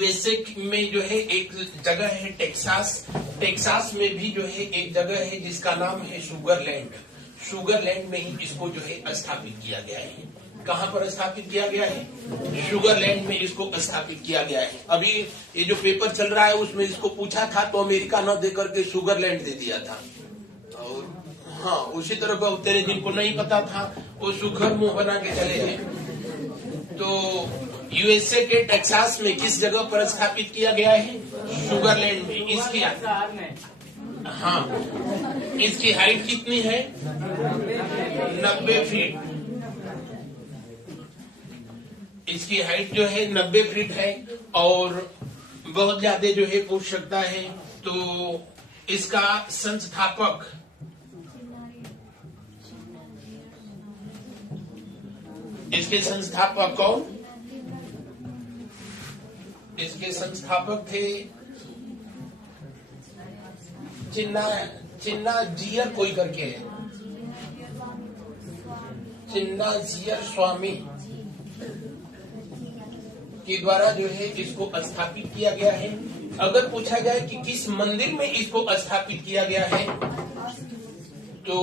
USA में जो है एक जगह है टेक्सास। टेक्सास में भी जो है एक जगह है जिसका नाम है शुगरलैंड। शुगरलैंड में ही इसको जो है स्थापित किया गया है। कहां पर स्थापित किया गया है? शुगरलैंड में इसको स्थापित किया गया है। अभी ये जो पेपर चल रहा है उसमें इसको पूछा था तो अमेरिका न दे करके शुगरलैंड दे दिया था। और हाँ, उसी तरह तेरे जिनको नहीं पता था वो सुखर मुंह बना के चले गए। तो यूएसए के टेक्सास में किस जगह पर स्थापित किया गया है? शुगरलैंड में। इसकी हाँ, इसकी हाइट कितनी है? 90 फीट। इसकी हाइट जो है 90 फीट है और बहुत ज्यादा जो है पूछ सकता है। तो इसका संस्थापक कौन? इसके संस्थापक थे चिन्नाजियर कोई करके है, चिन्नाजियर स्वामी के द्वारा जो है इसको स्थापित किया गया है। अगर पूछा जाए कि किस मंदिर में इसको स्थापित किया गया है तो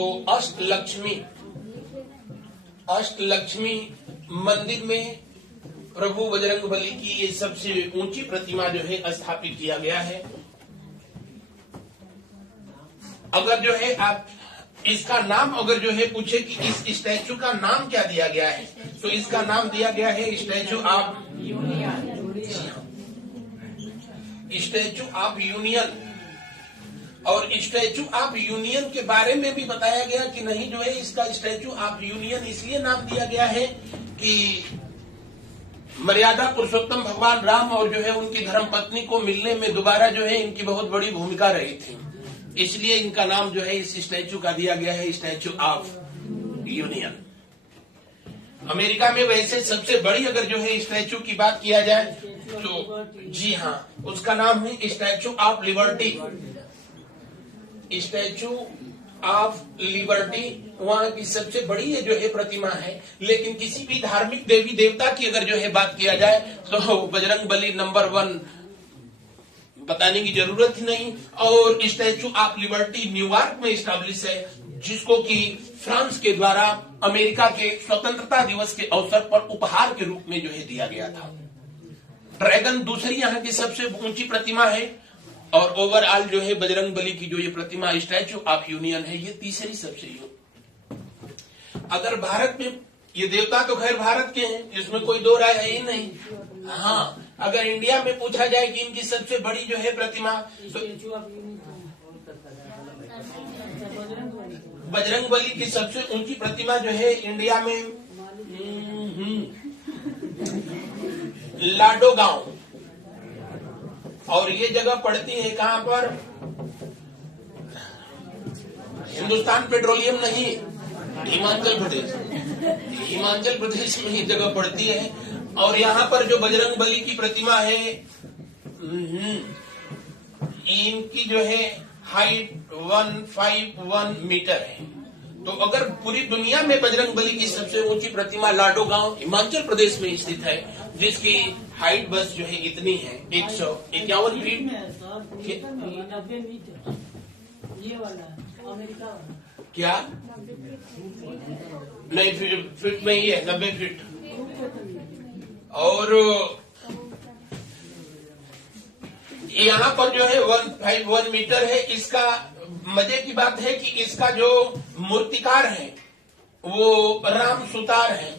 अष्टलक्ष्मी मंदिर में प्रभु बजरंगबली की ये सबसे ऊंची प्रतिमा जो है स्थापित किया गया है। अगर जो है आप इसका नाम अगर जो है पूछे कि इस स्टैचू का नाम क्या दिया गया है तो इसका नाम दिया गया है स्टैचू ऑफ यूनियन। और स्टैचू ऑफ यूनियन के बारे में भी बताया गया कि नहीं जो है इसका स्टैचू ऑफ यूनियन इसलिए नाम दिया गया है कि मर्यादा पुरुषोत्तम भगवान राम और जो है उनकी धर्मपत्नी को मिलने में दोबारा जो है इनकी बहुत बड़ी भूमिका रही थी, इसलिए इनका नाम जो है इस स्टैचू का दिया गया है स्टैचू ऑफ यूनियन। अमेरिका में वैसे सबसे बड़ी अगर जो है स्टैचू की बात किया जाए तो जी हाँ, उसका नाम है statue of liberty. Statue of liberty वहाँ की सबसे बड़ी ये जो है प्रतिमा है। लेकिन किसी भी धार्मिक देवी देवता की अगर जो है बात किया जाए तो बजरंगबली नंबर 1 बताने की जरूरत ही नहीं। और स्टैचू ऑफ लिबर्टी न्यूयॉर्क में स्टैब्लिश है, जिसको कि फ्रांस के द्वारा अमेरिका के स्वतंत्रता दिवस के अवसर पर उपहार के रूप में जो है दिया गया था। ड्रैगन दूसरी यहाँ की सबसे ऊंची प्रतिमा है और ओवरऑल जो है बजरंगबली की जो ये प्रतिमा स्टैचू ऑफ यूनियन है ये तीसरी सबसे। अगर भारत में ये देवता तो खैर भारत के हैं, इसमें कोई दो राय है ही नहीं। हाँ, अगर इंडिया में पूछा जाए कि इनकी सबसे बड़ी जो है प्रतिमा तो बजरंगबली की सबसे ऊंची प्रतिमा जो है इंडिया में लाडो गांव, और ये जगह पड़ती है कहां पर? हिंदुस्तान पेट्रोलियम नहीं, हिमाचल प्रदेश में ही जगह पड़ती है। और यहाँ पर जो बजरंगबली की प्रतिमा है इनकी जो है हाइट 151 मीटर है। तो अगर पूरी दुनिया में बजरंगबली की सबसे ऊंची प्रतिमा लाडो गांव हिमाचल प्रदेश में स्थित है, जिसकी हाइट बस जो है इतनी है 151 फीट। ये वाला अमेरिका वाला क्या नहीं, फीट में ही है 90 फीट। और यहाँ पर जो है 151 मीटर है। इसका मजे की बात है कि इसका जो मूर्तिकार है वो राम सुतार है।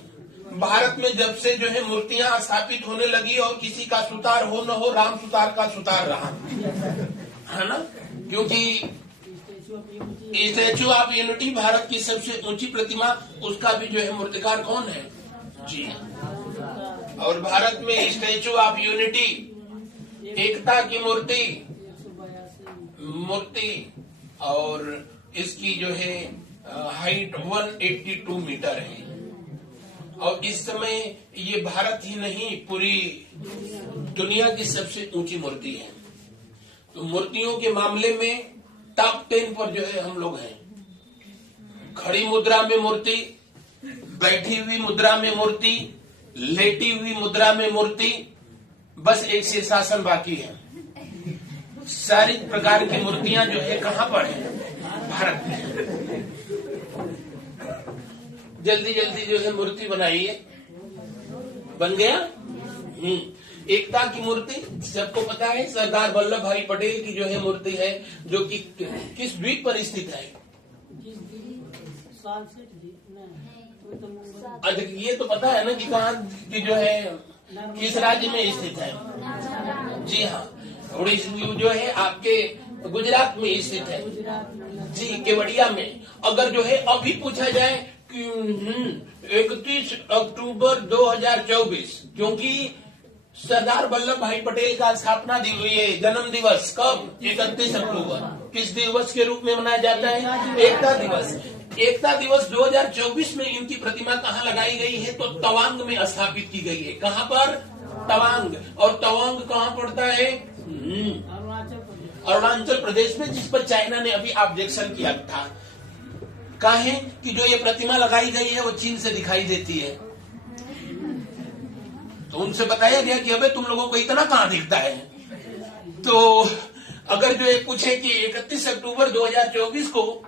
भारत में जब से जो है मूर्तियां स्थापित होने लगी और किसी का सुतार हो न हो, राम सुतार का सुतार रहा है ना, क्योंकि स्टैचू ऑफ यूनिटी भारत की सबसे ऊंची प्रतिमा, उसका भी जो है मूर्तिकार कौन है? जी। और भारत में स्टैचू ऑफ यूनिटी एकता की मूर्ति और इसकी जो है हाइट 182 मीटर है। और इस समय ये भारत ही नहीं पूरी दुनिया की सबसे ऊंची मूर्ति है। तो मूर्तियों के मामले में टॉप 10 पर जो है हम लोग हैं। खड़ी मुद्रा में मूर्ति, बैठी हुई मुद्रा में मूर्ति, लेटी हुई मुद्रा में मूर्ति, बस एक शीर्षासन बाकी है। सारी प्रकार की मूर्तियां जो है कहां पर है? भारत में। जल्दी जल्दी जो है मूर्ति बनाइए। बन गया? एकता की मूर्ति सबको पता है, सरदार वल्लभ भाई पटेल की जो है मूर्ति है, जो कि किस द्वीप पर स्थित है? ये तो पता है ना कि कहाँ की जो है, किस राज्य में स्थित है? जी हाँ, उड़ीसा जो है आपके गुजरात में स्थित है जी, केवड़िया में। अगर जो है अभी पूछा जाए कि 31 अक्टूबर 2024, क्योंकि सरदार वल्लभ भाई पटेल का स्थापना दिवस, जन्म दिवस कब? 31 अक्टूबर। किस दिवस के रूप में मनाया जाता है? एकता दिवस। एकता दिवस 2024 में इनकी प्रतिमा कहाँ लगाई गई है? तो तवांग में स्थापित की गई है। कहाँ पर? तवांग। और तवांग कहाँ पड़ता है? अरुणाचल प्रदेश में, जिस पर चाइना ने अभी ऑब्जेक्शन किया था। काहे कि जो ये प्रतिमा लगाई गई है वो चीन से दिखाई देती है। तो उनसे बताया गया कि अबे तुम लोगों को इतना कहां दिखता है। तो अगर जो ये पूछे कि 31 अक्टूबर 2024 को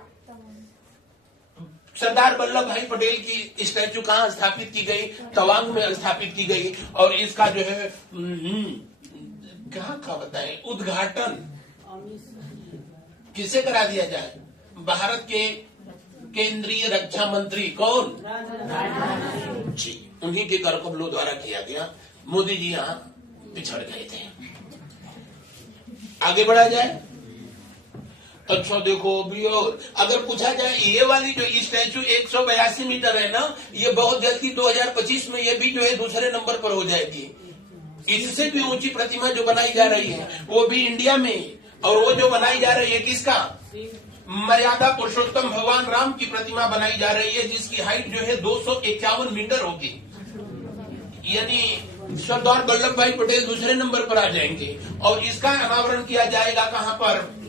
सरदार वल्लभ भाई पटेल की स्टैचू कहां स्थापित की गई? तवांग में स्थापित की गई। और इसका जो है कहाँ का बताए, उद्घाटन किसे करा दिया जाए? भारत के केंद्रीय रक्षा मंत्री कौन? जी, उन्हीं के करकमलों द्वारा किया गया। मोदी जी यहाँ पिछड़ गए थे। आगे बढ़ा जाए। अच्छा देखो अभी, और अगर पूछा जाए ये वाली जो स्टैचू 182 मीटर है ना, ये बहुत जल्दी 2025 में ये भी जो है दूसरे नंबर पर हो जाएगी। इससे भी ऊंची प्रतिमा जो बनाई जा रही है वो भी इंडिया में, और वो जो बनाई जा रही है किसका? मर्यादा पुरुषोत्तम भगवान राम की प्रतिमा बनाई जा रही है, जिसकी हाइट जो है 251 मीटर होगी। यानी सरदार वल्लभ भाई पटेल दूसरे नंबर पर आ जाएंगे। और इसका अनावरण किया जाएगा कहाँ पर?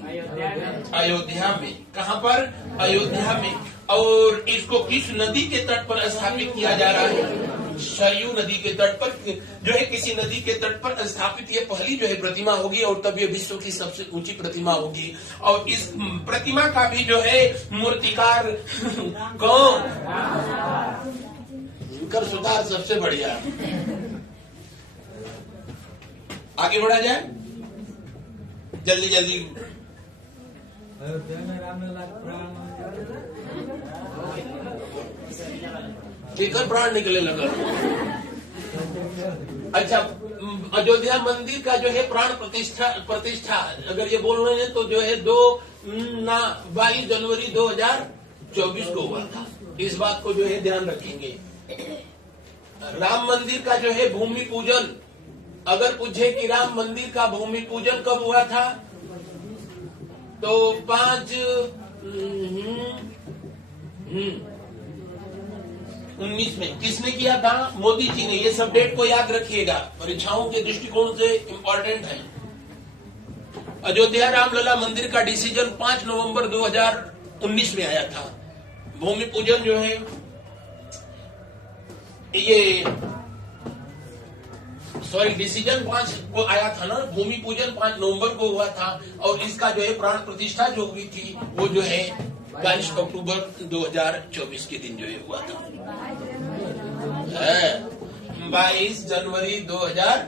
अयोध्या में। कहाँ पर? अयोध्या में। और इसको किस नदी के तट पर स्थापित किया जा रहा है? सरयू नदी के तट पर जो है, किसी नदी के तट पर स्थापित ये पहली जो है प्रतिमा होगी, और तब ये विश्व की सबसे ऊंची प्रतिमा होगी। और इस प्रतिमा का भी जो है मूर्तिकार कौन? कर सुधार सबसे बढ़िया। आगे बढ़ा जाए जल्दी जल्दी। केकर प्राण निकले लगा। अच्छा, अयोध्या मंदिर का जो है प्राण प्रतिष्ठा अगर ये बोल रहे हैं तो जो है 22 जनवरी 2024 को हुआ था। इस बात को जो है ध्यान रखेंगे। राम मंदिर का जो है भूमि पूजन, अगर पूछे कि राम मंदिर का भूमि पूजन कब हुआ था, तो 5/19 में। किसने किया था? मोदी जी ने। ये सब डेट को याद रखिएगा, परीक्षाओं के दृष्टिकोण से इम्पोर्टेंट है। अयोध्या रामलला मंदिर का डिसीजन 5 नवंबर 2019 में आया था। भूमि पूजन जो है ये डिसीजन 5 को आया था ना, भूमि पूजन 5 नवंबर को हुआ था। और इसका जो है प्राण प्रतिष्ठा जो हुई थी वो जो है 22 अक्टूबर 2024 के दिन जो है हुआ था। 22 जनवरी 2000।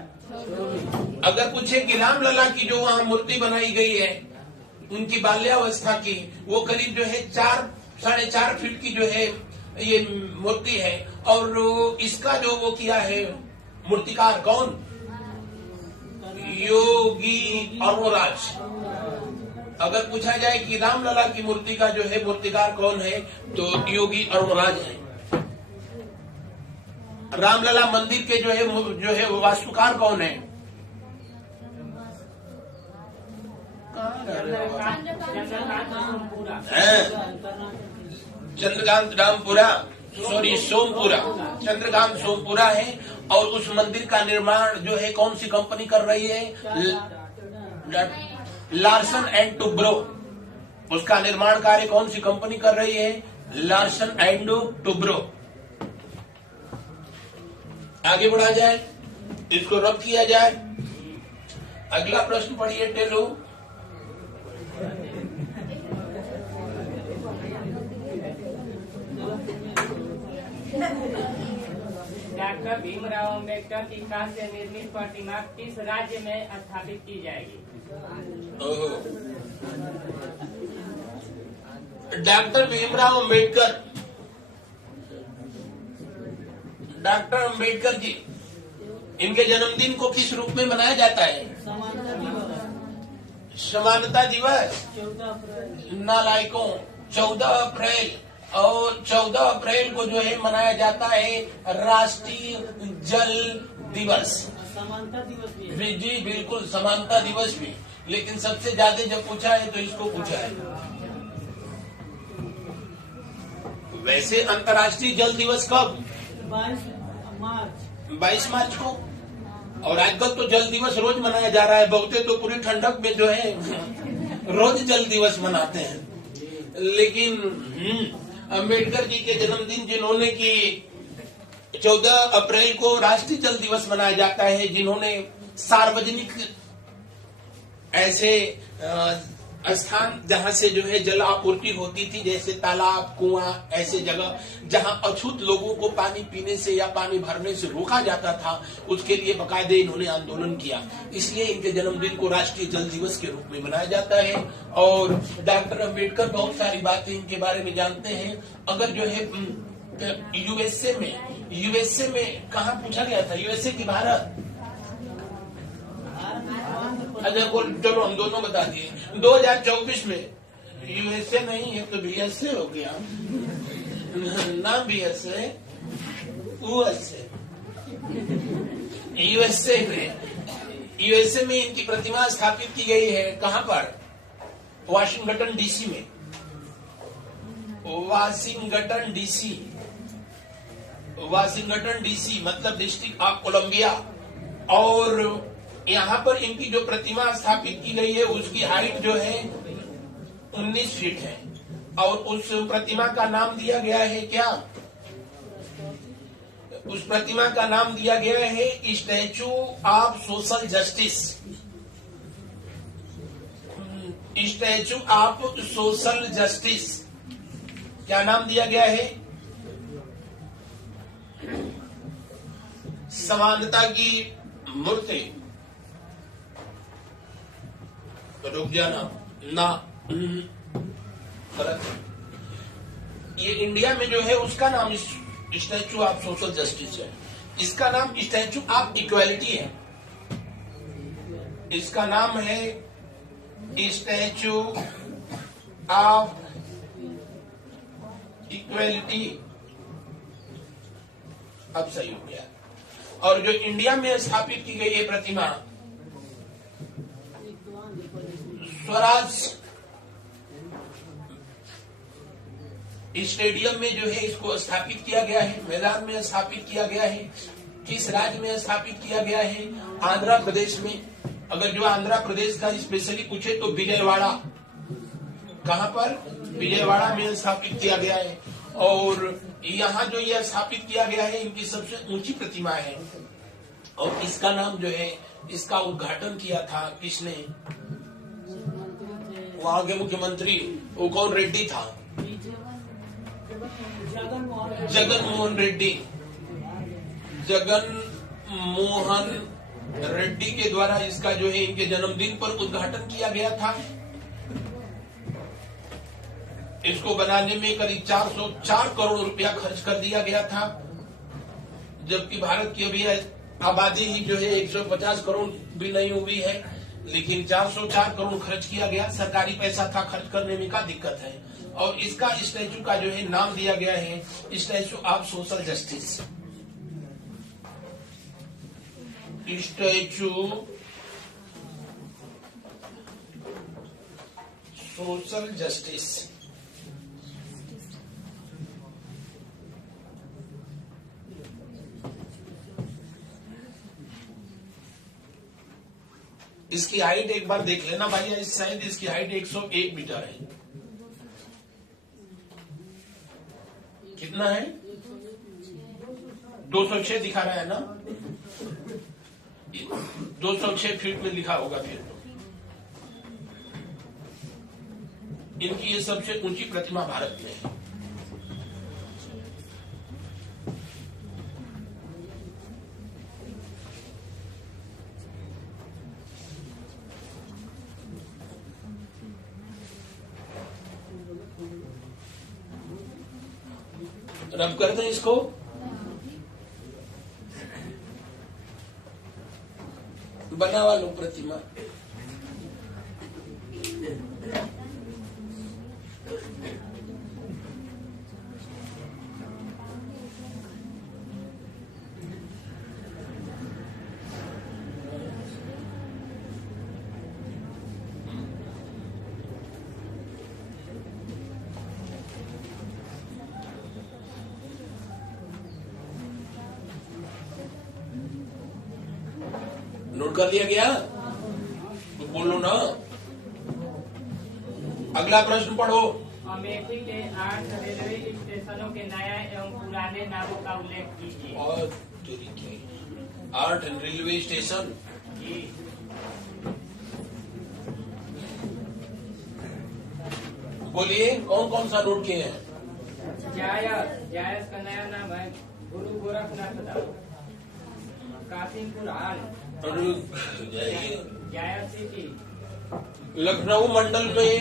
अगर पूछे कि रामलला की जो वहाँ मूर्ति बनाई गई है, उनकी बाल्यावस्था की, वो करीब जो है 4-4.5 फीट की जो है ये मूर्ति है। और इसका जो वो किया है मूर्तिकार कौन? योगी अरुणराज। अगर पूछा जाए कि रामलला की मूर्ति का जो है मूर्तिकार कौन है, तो योगी अरुणराज है। रामलला मंदिर के जो है वास्तुकार कौन है? चंद्रकांत रामपुरा, सोमपुरा। चंद्रकांत सोमपुरा है। और उस मंदिर का निर्माण जो है कौन सी कंपनी कर रही है? Larsen and Toubro. उसका निर्माण कार्य कौन सी कंपनी कर रही है? Larsen and Toubro. आगे बढ़ा जाए, इसको रब किया जाए। अगला प्रश्न पढ़िए टेलू। डॉक्टर भीमराव अम्बेडकर की कांस्य निर्मित प्रतिमा किस राज्य में स्थापित की जाएगी? डॉक्टर भीमराव अम्बेडकर, डॉक्टर अम्बेडकर जी, इनके जन्मदिन को किस रूप में मनाया जाता है? समानता दिवस। समानता दिवस। 14 अप्रैल। नालायकों, 14 अप्रैल। और 14 अप्रैल को जो है मनाया जाता है राष्ट्रीय जल दिवस। समानता दिवस भी है। जी बिल्कुल, समानता दिवस भी। लेकिन सबसे ज्यादा जब पूछा है तो इसको पूछा है। वैसे अंतर्राष्ट्रीय जल दिवस कब? 22 मार्च को। और आजकल तो जल दिवस रोज मनाया जा रहा है। बहुते तो पूरी ठंडक में जो है रोज जल दिवस मनाते हैं। लेकिन अम्बेडकर जी के जन्मदिन जिन्होंने की 14 अप्रैल को राष्ट्रीय जल दिवस मनाया जाता है, जिन्होंने सार्वजनिक ऐसे स्थान जहां से जो है जल आपूर्ति होती थी, जैसे तालाब, कुआं, ऐसे जगह जहां अछूत लोगों को पानी पीने से या पानी भरने से रोका जाता था, उसके लिए बाकायदे इन्होंने आंदोलन किया। इसलिए इनके जन्मदिन को राष्ट्रीय जल दिवस के रूप में मनाया जाता है। और डॉक्टर अम्बेडकर बहुत सारी बातें इनके बारे में जानते हैं। अगर जो है यूएसए में कहाँ पूछा गया था? यूएसए की भारत? अच्छा बोल, चलो हम दोनों बता दिए। 2024 में यूएसए नहीं है तो बीएसए हो गया ना, बीएसए यूएसए में इनकी प्रतिमा स्थापित की गई है। कहाँ पर? वाशिंगटन डीसी में। वाशिंगटन डीसी मतलब डिस्ट्रिक्ट ऑफ कोलंबिया। और यहाँ पर इनकी जो प्रतिमा स्थापित की गई है उसकी हाइट जो है 19 फीट है। और उस प्रतिमा का नाम दिया गया है क्या? उस प्रतिमा का नाम दिया गया है statue of social justice. Statue of social justice क्या नाम दिया गया है? समानता की मूर्ति। रुक जाना ना, गलत। ये इंडिया में जो है उसका नाम स्टैचू ऑफ सोशल जस्टिस है। इसका नाम स्टैचू ऑफ इक्वालिटी है। इसका नाम है स्टैचू ऑफ इक्वालिटी। अब सही हो गया। और जो इंडिया में स्थापित की गई है प्रतिमा, स्वराज स्टेडियम में जो है इसको स्थापित किया गया है, मैदान में स्थापित किया गया है। किस राज्य में स्थापित किया गया है? आंध्र प्रदेश में। अगर जो आंध्र प्रदेश का स्पेशली पूछे तो विजयवाड़ा। कहां पर? विजयवाड़ा में स्थापित किया गया है। और यहाँ जो यह स्थापित किया गया है इनकी सबसे ऊंची प्रतिमा है। और इसका नाम जो है, इसका उद्घाटन किया था किसने? वहां के मुख्यमंत्री वो कौन रेड्डी था? जगन मोहन रेड्डी। जगन मोहन रेड्डी के द्वारा इसका जो है इनके जन्मदिन पर उद्घाटन किया गया था। इसको बनाने में करीब 404 करोड़ रुपया खर्च कर दिया गया था। जबकि भारत की अभी आबादी ही जो है 150 करोड़ भी नहीं हुई है, लेकिन 404 करोड़ खर्च किया गया। सरकारी पैसा था, खर्च करने में क्या दिक्कत है। और इसका स्टैचू का जो है नाम दिया गया है statue of social justice. Statue social justice. इसकी हाइट एक बार देख लेना भाई, शायद इसकी हाइट 101 मीटर है। कितना है? 206 दिखा रहा है ना। 206 फीट में लिखा होगा फिर तो। इनकी ये सबसे ऊंची प्रतिमा भारत में है। रब कर दें इसको। बनावा लो प्रतिमा। नोट कर लिया गया तो बोलो ना। अगला प्रश्न पढ़ो। अमेठी के 8 रेलवे स्टेशनों के नया एवं पुराने नामों का उल्लेख कीजिए। और 8 रेलवे स्टेशन। जी। बोलिए कौन कौन सा नोट किए हैं? जायस का नया नाम है गुरु गोरखनाथ धाम। कासिमपुर हाल। जायस सिटी। लखनऊ मंडल में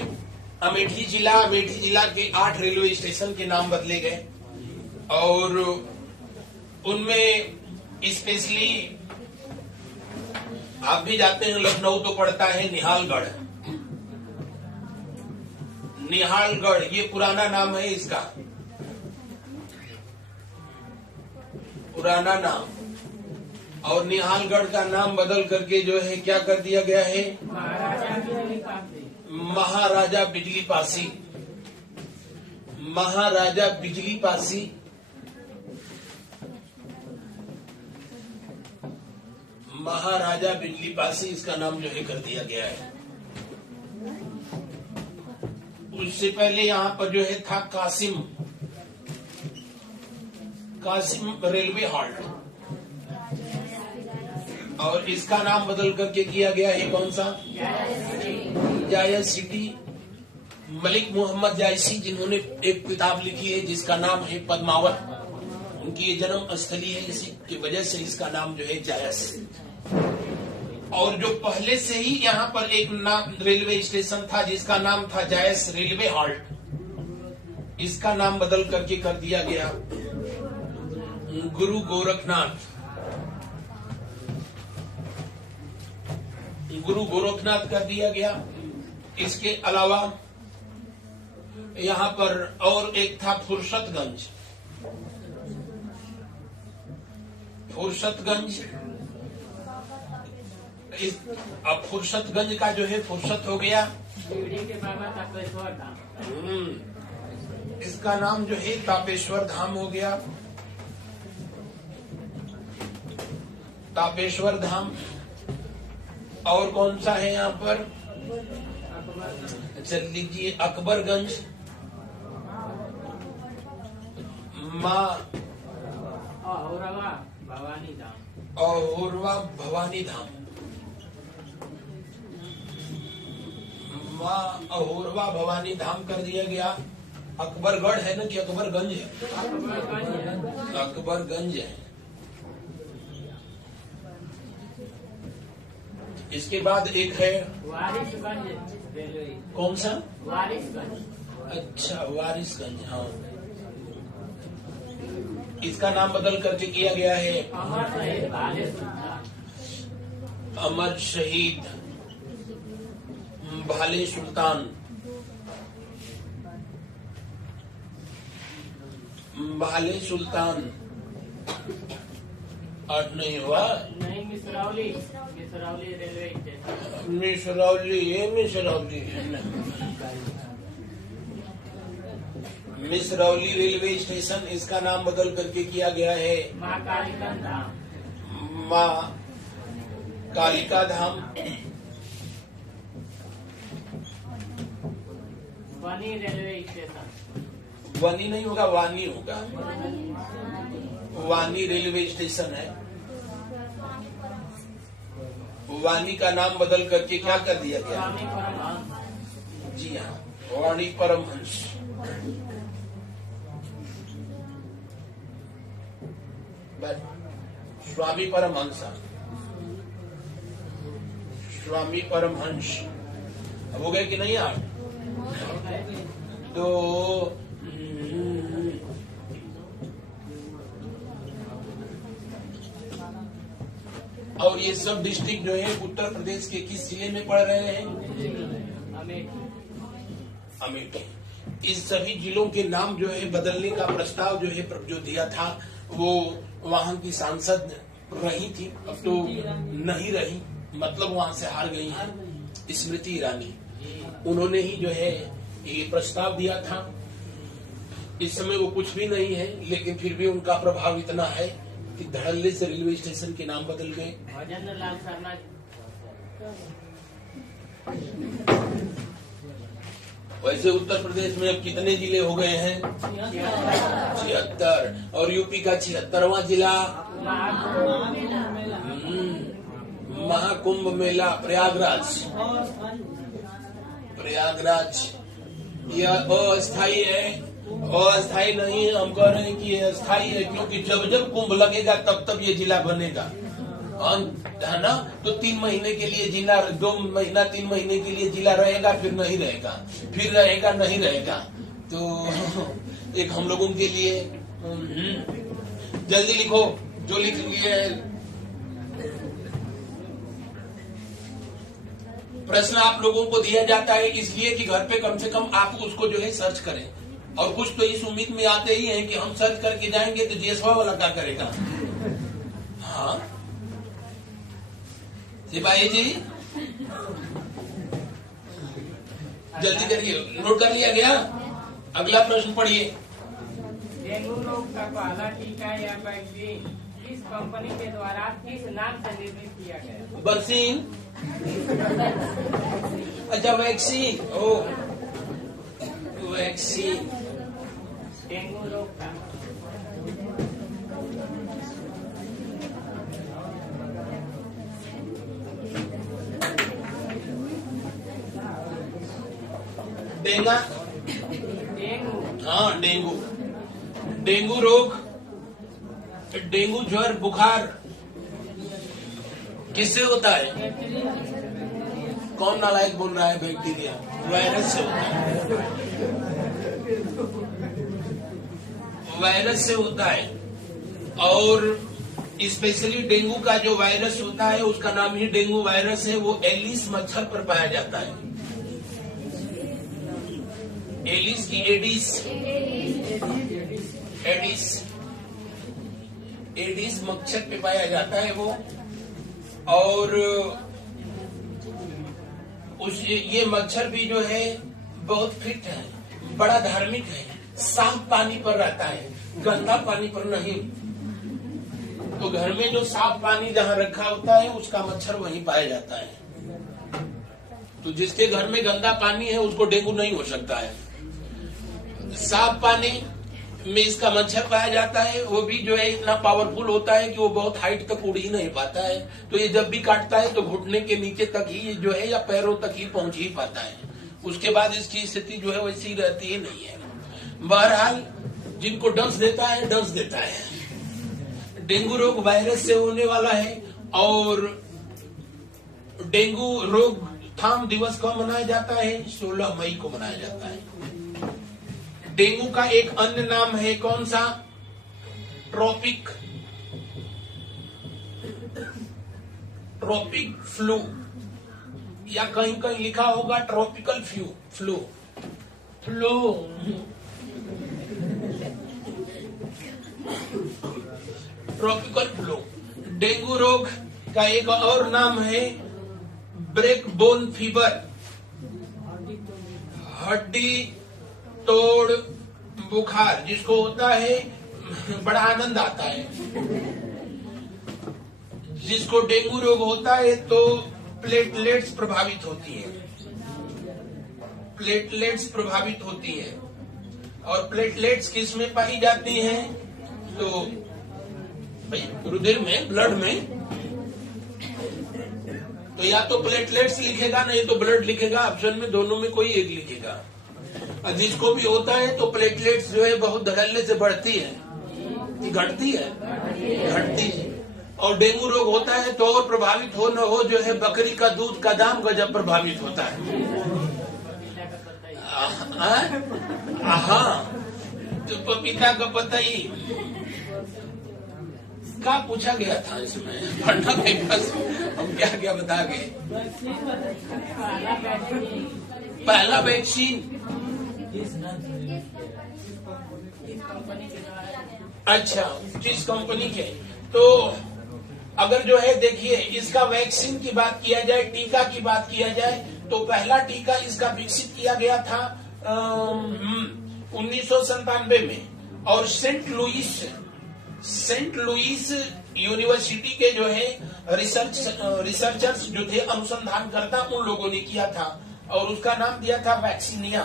अमेठी जिला के 8 रेलवे स्टेशन के नाम बदले गए और उनमें स्पेशली आप भी जाते हैं लखनऊ तो पड़ता है निहालगढ़। निहालगढ़ ये पुराना नाम है इसका, पुराना नाम। और निहालगढ़ का नाम बदल करके जो है क्या कर दिया गया है? महाराजा बिजली पासी। महाराजा बिजली पासी। महाराजा बिजली पासी इसका नाम जो है कर दिया गया है। उससे पहले यहाँ पर जो है था कासिम रेलवे हॉल्ट और इसका नाम बदल करके किया गया है कौन सा? जायस सिटी। मलिक मोहम्मद जायसी जिन्होंने एक किताब लिखी है जिसका नाम है पद्मावत, उनकी ये जन्म स्थली है, इसी की वजह से इसका नाम जो है जायस। और जो पहले से ही यहाँ पर एक नाम रेलवे स्टेशन था जिसका नाम था जायस रेलवे हॉल्ट, इसका नाम बदल करके कर दिया गया गुरु गोरखनाथ। गुरु गोरखनाथ कर दिया गया। इसके अलावा यहाँ पर और एक था फुर्सतगंज। अब फुर्सतगंज का जो है फुर्सत हो गया। के बाबा तापेश्वर धाम। इसका नाम जो है तापेश्वर धाम हो गया। तापेश्वर धाम। और कौन सा है यहाँ पर? चल लीजिए अकबरगंज। माँ भवानी धाम। अहोरवा भवानी धाम। माँ अहोरवा भवानी धाम कर दिया गया। अकबरगढ़ है ना कि अकबरगंज है? अकबरगंज है। इसके बाद एक है वारिसगंज रेलवे। कौन सा? वारिसगंज। अच्छा वारिसगंज। हाँ, इसका नाम बदल करके किया गया है अमर शहीद भाले सुल्तान। भाले सुल्तान 8 नहीं हुआ। नहीं, Misrauli railway station. Misrauli Misrauli railway station, इसका नाम बदल करके किया गया है माँ कालिका धाम। माँ कालिका धाम। वनी रेलवे स्टेशन। वनी नहीं होगा, वानी होगा। वानी रेलवे स्टेशन है। वाणी का नाम बदल करके क्या कर दिया गया? स्वामी परमहंस। जी हाँ, वाणी परमहंस। स्वामी परमहंस, स्वामी परमहंस हो गए कि नहीं आप? तो और ये सब डिस्ट्रिक्ट जो है उत्तर प्रदेश के किस जिले में पड़ रहे हैं? अमेठी। इस सभी जिलों के नाम जो है बदलने का प्रस्ताव जो है जो दिया था वो वहां की सांसद रही थी, अब तो नहीं रही, मतलब वहां से हार गई है स्मृति ईरानी। उन्होंने ही जो है ये प्रस्ताव दिया था। इस समय वो कुछ भी नहीं है, लेकिन फिर भी उनका प्रभाव इतना है कि धड़ल्ले से रेलवे स्टेशन के नाम बदल गए। भजन लाल शर्मा। वैसे उत्तर प्रदेश में अब कितने जिले हो गए हैं? 76। और यूपी का 76वां जिला महाकुंभ मेला प्रयागराज। प्रयागराज यह अस्थायी है, अस्थायी नहीं है। हम कह रहे हैं कि ये अस्थायी है, क्योंकि जब जब कुंभ लगेगा तब तब ये जिला बनेगा, है ना? तो 3 महीने के लिए जिला, 2 महीना 3 महीने के लिए जिला रहेगा, फिर नहीं रहेगा, फिर रहेगा नहीं रहेगा। तो एक हम लोगों के लिए जल्दी लिखो जो लिख लिए। प्रश्न आप लोगों को दिया जाता है इसलिए कि घर पे कम से कम आप उसको जो है सर्च करें, और कुछ तो इस उम्मीद में आते ही हैं कि हम सर्च करके जाएंगे तो जीएसवा वाला क्या करेगा। हाँ सिपाही जी जल्दी करिए, नोट कर लिया गया? अगला प्रश्न पढ़िए। डेंगू रोग का पहला टीका या वैक्सीन किस कंपनी के द्वारा किस नाम से निर्मित किया गया? बर्सीन। अच्छा वैक्सीन, ओ वैक्सीन। डेंगू रोग का डेंगा, डेंगू। हाँ डेंगू। डेंगू रोग, डेंगू ज्वर बुखार किससे होता है? कौन नालायक बोल रहा है? बैक्टीरिया, वायरस से होता है, वायरस से होता है। और स्पेशली डेंगू का जो वायरस होता है उसका नाम ही डेंगू वायरस है। वो एलिस मच्छर पर पाया जाता है। एलिस की एडिस, एडिस, एडिस मच्छर पे पाया जाता है वो। और ये मच्छर भी जो है बहुत फिट है, बड़ा धार्मिक है, साफ पानी पर रहता है, गंदा पानी पर नहीं। तो घर में जो साफ पानी जहाँ रखा होता है उसका मच्छर वहीं पाया जाता है। तो जिसके घर में गंदा पानी है उसको डेंगू नहीं हो सकता है। साफ पानी में इसका मच्छर पाया जाता है, वो भी जो है इतना पावरफुल होता है कि वो बहुत हाइट तक उड़ ही नहीं पाता है। तो ये जब भी काटता है तो घुटने के नीचे तक ही जो है या पैरों तक ही पहुंच ही पाता है, उसके बाद इसकी स्थिति जो है वैसी रहती ही नहीं है। बहरहाल जिनको डंस देता है डंस देता है। डेंगू रोग वायरस से होने वाला है। और डेंगू रोकथाम दिवस कब मनाया जाता है? 16 मई को मनाया जाता है। डेंगू का एक अन्य नाम है कौन सा? ट्रॉपिक, ट्रॉपिक फ्लू, या कहीं कहीं लिखा होगा tropical flu, flu, flu. Tropical flu. Dengue रोग का एक और नाम है ब्रेक बोन फीवर, हड्डी तोड़ बुखार, जिसको होता है बड़ा आनंद आता है। जिसको डेंगू रोग होता है तो प्लेटलेट्स प्रभावित होती है, प्लेटलेट्स प्रभावित होती है। और प्लेटलेट्स किस में पाई जाती हैं? तो रुधिर में, ब्लड में। तो या तो प्लेटलेट्स लिखेगा, नहीं तो ब्लड लिखेगा। ऑप्शन में दोनों में कोई एक लिखेगा। और जिसको भी होता है तो प्लेटलेट्स जो है बहुत धड़ल्ले से बढ़ती है कि घटती है, घटती है। और डेंगू रोग होता है तो और प्रभावित हो न हो जो है बकरी का दूध का दाम गजब प्रभावित होता है। हाँ, तो पपीता का पता ही क्या पूछा गया था इसमें, पढ़ना पेपर हम क्या क्या बता गए। पहला वैक्सीन अच्छा किस कंपनी के, तो अगर जो है देखिए इसका वैक्सीन की बात किया जाए, टीका की बात किया जाए, तो पहला टीका इसका विकसित किया गया था 1997 में। और सेंट लुइस यूनिवर्सिटी के जो है रिसर्चर्स जो थे, अनुसंधानकर्ता, उन लोगों ने किया था और उसका नाम दिया था वैक्सीनिया।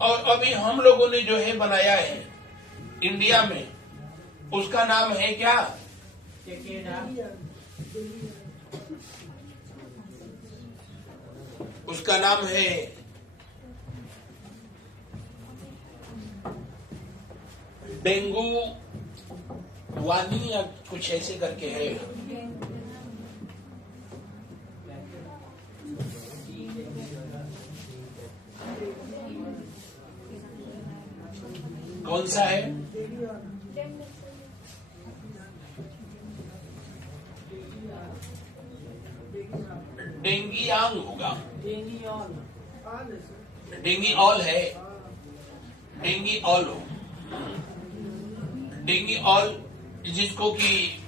और अभी हम लोगों ने जो है बनाया है इंडिया में, उसका नाम है क्या? उसका नाम है डेंगू वानी या कुछ ऐसे करके है। कौन सा है? डेंगियांग होगा, डेंगी ऑल है, डेंगी ऑल हो, डेंगी ऑल, जिसको कि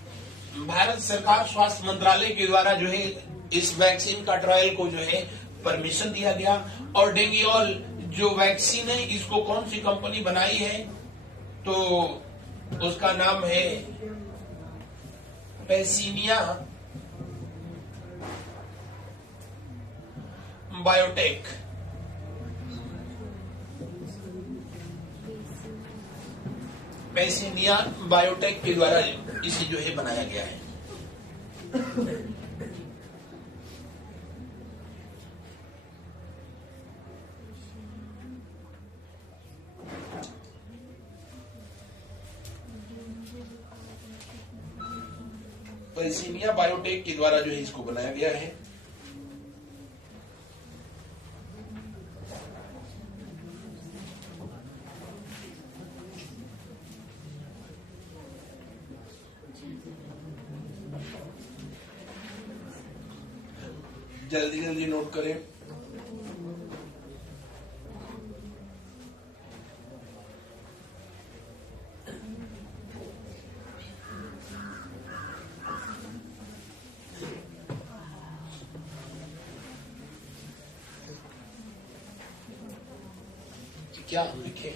भारत सरकार स्वास्थ्य मंत्रालय के द्वारा जो है इस वैक्सीन का ट्रायल को जो है परमिशन दिया गया। और डेंगी ऑल जो वैक्सीन है इसको कौन सी कंपनी बनाई है, तो उसका नाम है पैसिनिया बायोटेक। पैसिनिया बायोटेक के द्वारा इसे जो है बनाया गया है। पैसिनिया बायोटेक के द्वारा जो है इसको बनाया गया है। जल्दी जल्दी नोट करें। क्या लिखे?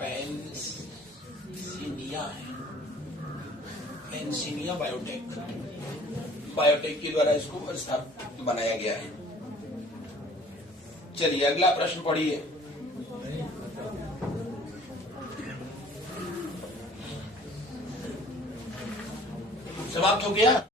पेंसिनिया है, पेंसिनिया बायोटेक के द्वारा इसको बनाया गया है। चलिए अगला प्रश्न पढ़िए। समाप्त हो गया।